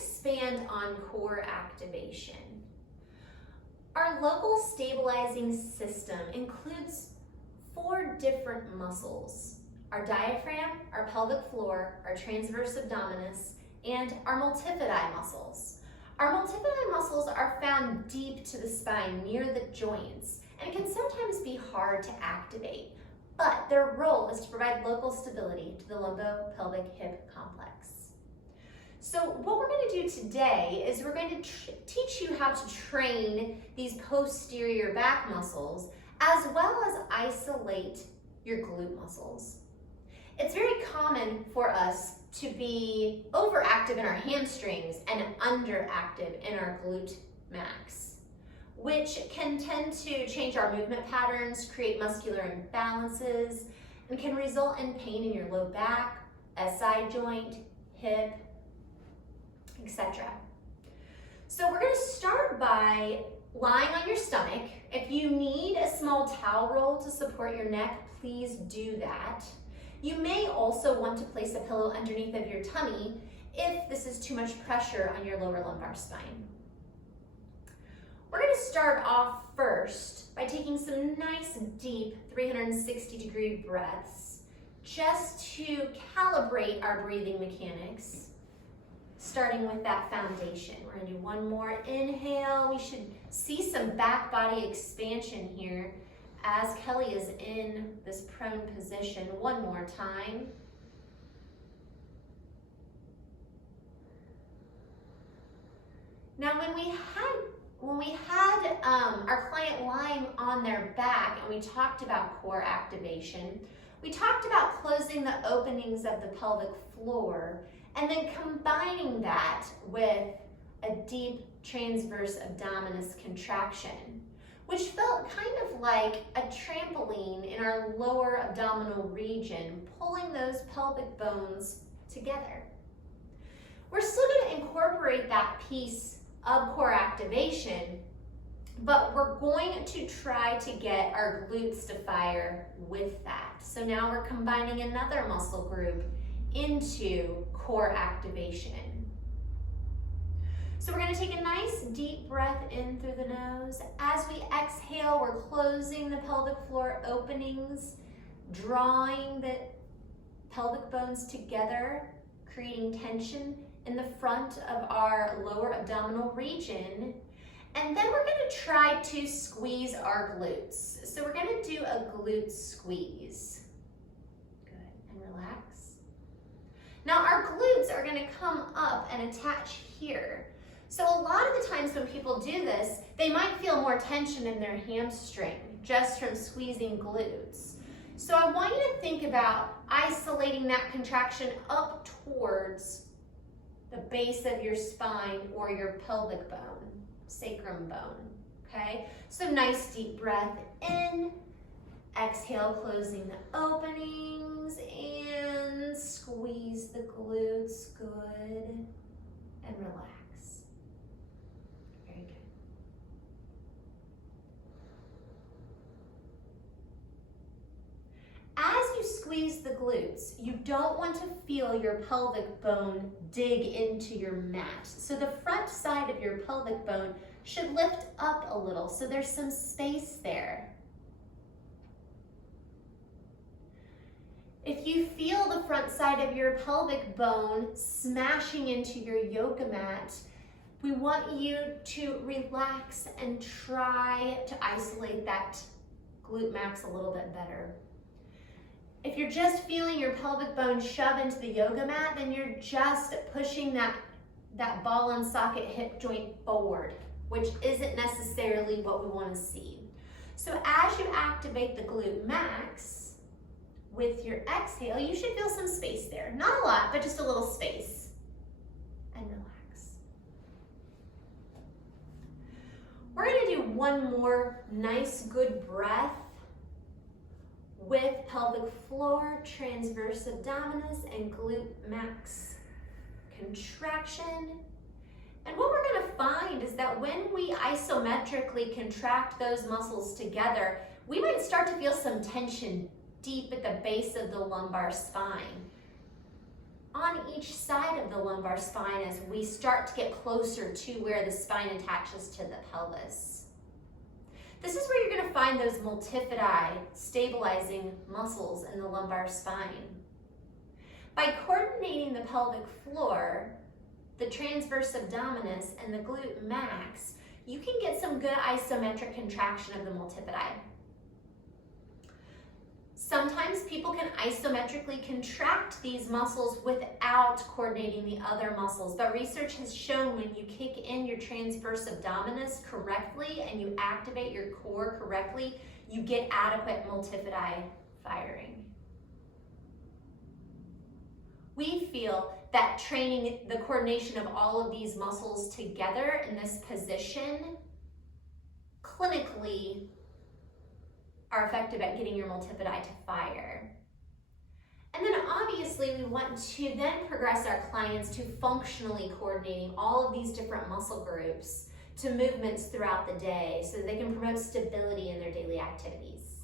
expand on core activation. Our local stabilizing system includes 4 different muscles: our diaphragm, our pelvic floor, our transverse abdominis, and our multifidi muscles. Our multifidi muscles are found deep to the spine near the joints and can sometimes be hard to activate, but their role is to provide local stability to the lumbopelvic hip complex. So what we're going to do today is we're going to teach you how to train these posterior back muscles as well as isolate your glute muscles. It's very common for us to be overactive in our hamstrings and underactive in our glute max, which can tend to change our movement patterns, create muscular imbalances, and can result in pain in your low back, SI joint, hip, etc. So we're going to start by lying on your stomach. If you need a small towel roll to support your neck, please do that. You may also want to place a pillow underneath of your tummy if this is too much pressure on your lower lumbar spine. We're going to start off first by taking some nice deep 360-degree breaths just to calibrate our breathing mechanics, starting with that foundation. We're going to do one more inhale. We should see some back body expansion here as Kelly is in this prone position. One more time. Now when we had our client lying on their back and we talked about core activation, we talked about closing the openings of the pelvic floor and then combining that with a deep transverse abdominis contraction, which felt kind of like a trampoline in our lower abdominal region, pulling those pelvic bones together. We're still going to incorporate that piece of core activation, but we're going to try to get our glutes to fire with that. So now we're combining another muscle group into core activation. So we're going to take a nice deep breath in through the nose. As we exhale, we're closing the pelvic floor openings, drawing the pelvic bones together, creating tension in the front of our lower abdominal region. And then we're going to try to squeeze our glutes. So we're going to do a glute squeeze. Good, and relax. Now our glutes are going to come up and attach here. So a lot of the times when people do this, they might feel more tension in their hamstring just from squeezing glutes. So I want you to think about isolating that contraction up towards the base of your spine or your pelvic bone, sacrum bone, okay? So nice deep breath in, exhale, closing the openings, and squeeze the glutes, good, and relax. Very good. As you squeeze the glutes, you don't want to feel your pelvic bone dig into your mat. So the front side of your pelvic bone should lift up a little, so there's some space there. If you feel the front side of your pelvic bone smashing into your yoga mat, we want you to relax and try to isolate that glute max a little bit better. If you're just feeling your pelvic bone shove into the yoga mat, then you're just pushing that ball and socket hip joint forward, which isn't necessarily what we want to see. So as you activate the glute max with your exhale, you should feel some space there. Not a lot, but just a little space. And relax. We're going to do one more nice, good breath with pelvic floor, transverse abdominis, and glute max contraction. And what we're going to find is that when we isometrically contract those muscles together, we might start to feel some tension deep at the base of the lumbar spine. on each side of the lumbar spine as we start to get closer to where the spine attaches to the pelvis. This is where you're going to find those multifidi stabilizing muscles in the lumbar spine. By coordinating the pelvic floor, the transverse abdominis, and the glute max, you can get some good isometric contraction of the multifidi. Sometimes people can isometrically contract these muscles without coordinating the other muscles, but research has shown when you kick in your transverse abdominis correctly and you activate your core correctly, you get adequate multifidi firing. We feel that training the coordination of all of these muscles together in this position clinically are effective at getting your multifidi to fire. And then obviously we want to then progress our clients to functionally coordinating all of these different muscle groups to movements throughout the day so that they can promote stability in their daily activities.